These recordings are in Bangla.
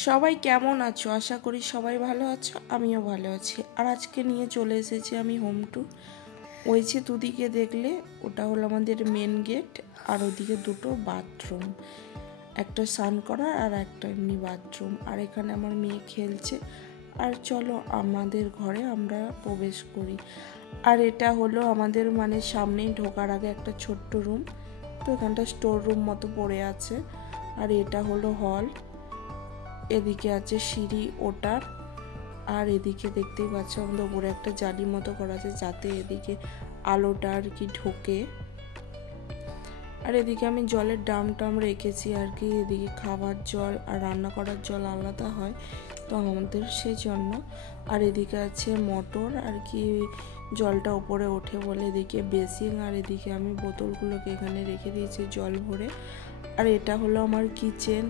সবাই কেমন আছো? আশা করি সবাই ভালো আছো, আমিও ভালো আছি। আর আজকে নিয়ে চলে এসেছি আমি হোম ট্যুর। ওই যে দুদিকে দেখলে ওটা হলো আমাদের মেন গেট, আর ওদিকে দুটো বাথরুম, একটা স্নান করার আর একটা এমনি বাথরুম। আর এখানে আমার মেয়ে খেলছে। আর চলো আমাদের ঘরে আমরা প্রবেশ করি। আর এটা হলো আমাদের সামনেই ঢোকার আগে একটা ছোট্ট রুম। তো এখানটা স্টোর রুম মতো পড়ে আছে। আর এটা হলো হল, এদিকে আছে সিঁড়ি ওটার। আর এদিকে দেখতেই পাচ্ছ আমাদের উপরে একটা জালি মতো করা আছে যাতে এদিকে আলোটা আর কি ঢোকে। আর এদিকে আমি জলের ড্রাম রেখেছি আর কি, এদিকে খাবার জল আর রান্না করার জল আলাদা হয় তো আমাদের সেই জন্য। আর এদিকে আছে মোটর আর কি, জলটা উপরে ওঠে বলে এদিকে বেসিন। আর এদিকে আমি বোতলগুলোকে এখানে রেখে দিয়েছি জল ভরে। আর এটা হলো আমার কিচেন।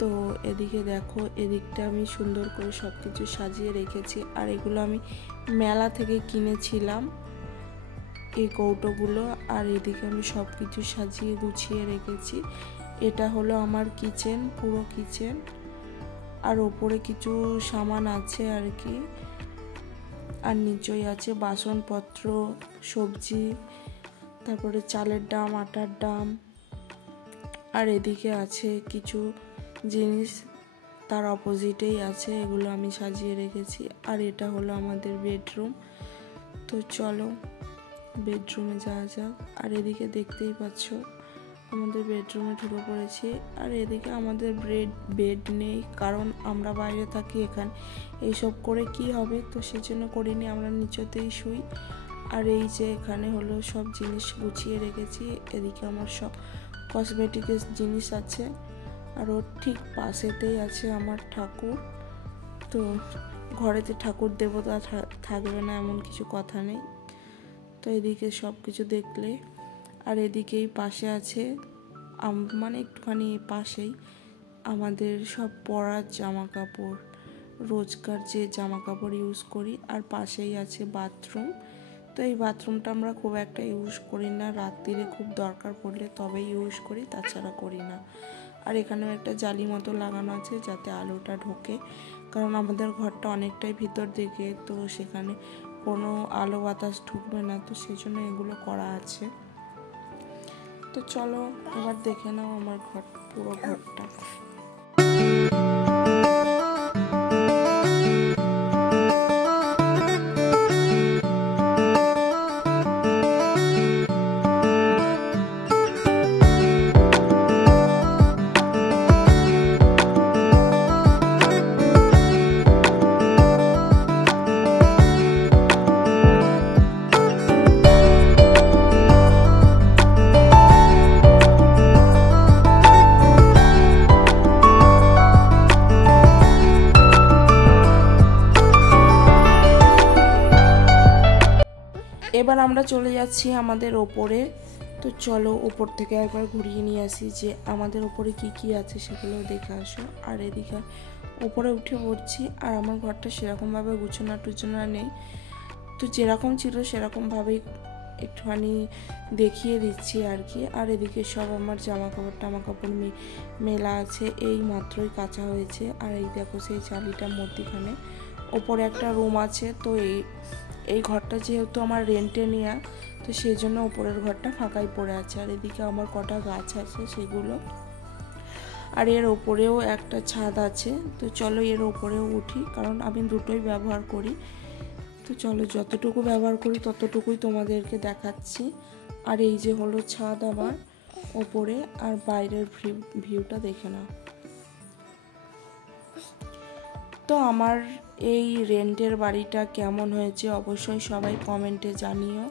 তো এদিকে দেখো, এদিকটা আমি সুন্দর করে সব কিছু সাজিয়ে রেখেছি। আর এগুলো আমি মেলা থেকে কিনেছিলাম এই কৌটোগুলো। আর এদিকে আমি সব কিছু সাজিয়ে গুছিয়ে রেখেছি। এটা হলো আমার কিচেন, পুরো কিচেন। আর ওপরে কিছু সামান আছে আর কি, আর নিচেই আছে বাসনপত্র, সবজি, তারপরে চালের ডাম, আটার ডাম। আর এদিকে আছে কিছু জিনিস তার অপোজিটেই আছে, এগুলো আমি সাজিয়ে রেখেছি। আর এটা হলো আমাদের বেডরুম। তো চলো বেডরুমে যাওয়া যাক। আর এদিকে দেখতেই পাচ্ছ আমাদের বেডরুমে ঢুকে পড়েছি। আর এদিকে আমাদের বেড নেই, কারণ আমরা বাইরে থাকি, এখানে এইসব করে কি হবে, তো সেজন্য করিনি, আমরা নিচেতেই শুই। আর এই যে এখানে হলো সব জিনিস গুছিয়ে রেখেছি। এদিকে আমার সব কসমেটিক্স জিনিস আছে। আর ওর ঠিক পাশেতেই আছে আমার ঠাকুর। তো ঘরেতে ঠাকুর দেবতা থাকবে না এমন কিছু কথা নেই। তো এদিকে সব কিছু দেখলে। আর এদিকেই পাশে আছে একটুখানি পাশেই আমাদের সব পরার জামা কাপড়, রোজকার যে জামা কাপড় ইউজ করি। আর পাশেই আছে বাথরুম। তো এই বাথরুমটা আমরা খুব একটা ইউজ করি না, রাত্রিরে খুব দরকার পড়লে তবেই ইউজ করি, তাছাড়া করি না। আর এখানেও একটা জালি মতো লাগানো আছে যাতে আলোটা ঢোকে, কারণ আমাদের ঘরটা অনেকটাই ভিতর দিকে, তো সেখানে কোনো আলো বাতাস ঢুকবে না, তো সেই জন্য এগুলো করা আছে। তো চলো এবার দেখে নাও আমার পুরো ঘরটা। এবার আমরা চলে যাচ্ছি আমাদের ওপরে। তো চলো ওপর থেকে একবার ঘুরিয়ে নিয়ে আসি যে আমাদের ওপরে কি কি আছে সেগুলো দেখে আসো। আর এদিকে ওপরে উঠে পড়ছি। আর আমার ঘরটা সেরকমভাবে গুছানো নেই, তো যেরকম ছিল সেরকমভাবেই একটুখানি দেখিয়ে দিচ্ছি আর কি। আর এদিকে সব আমার জামা কাপড় মেলা আছে, এই মাত্রই কাচা হয়েছে। আর এই দেখো সেই চালিটার মধ্যিখানে ওপরে একটা রুম আছে। তো এই ঘরটা যেহেতু আমার রেন্টে নেওয়া, তো সেই জন্য ওপরের ঘরটা ফাঁকাই পড়ে আছে। আর এদিকে আমার কটা গাছ আছে সেগুলো। আর এর ওপরেও একটা ছাদ আছে। তো চলো এর ওপরেও উঠি, কারণ আমি দুটোই ব্যবহার করি। তো চলো যতটুকু ব্যবহার করি ততটুকুই তোমাদেরকে দেখাচ্ছি। আর এই যে হলো ছাদ আমার ওপরে, আর বাইরের ভিউটা দেখে নাও। তো আমার এই রেন্টের বাড়িটা কেমন হয়েছে অবশ্যই সবাই কমেন্টে জানিও।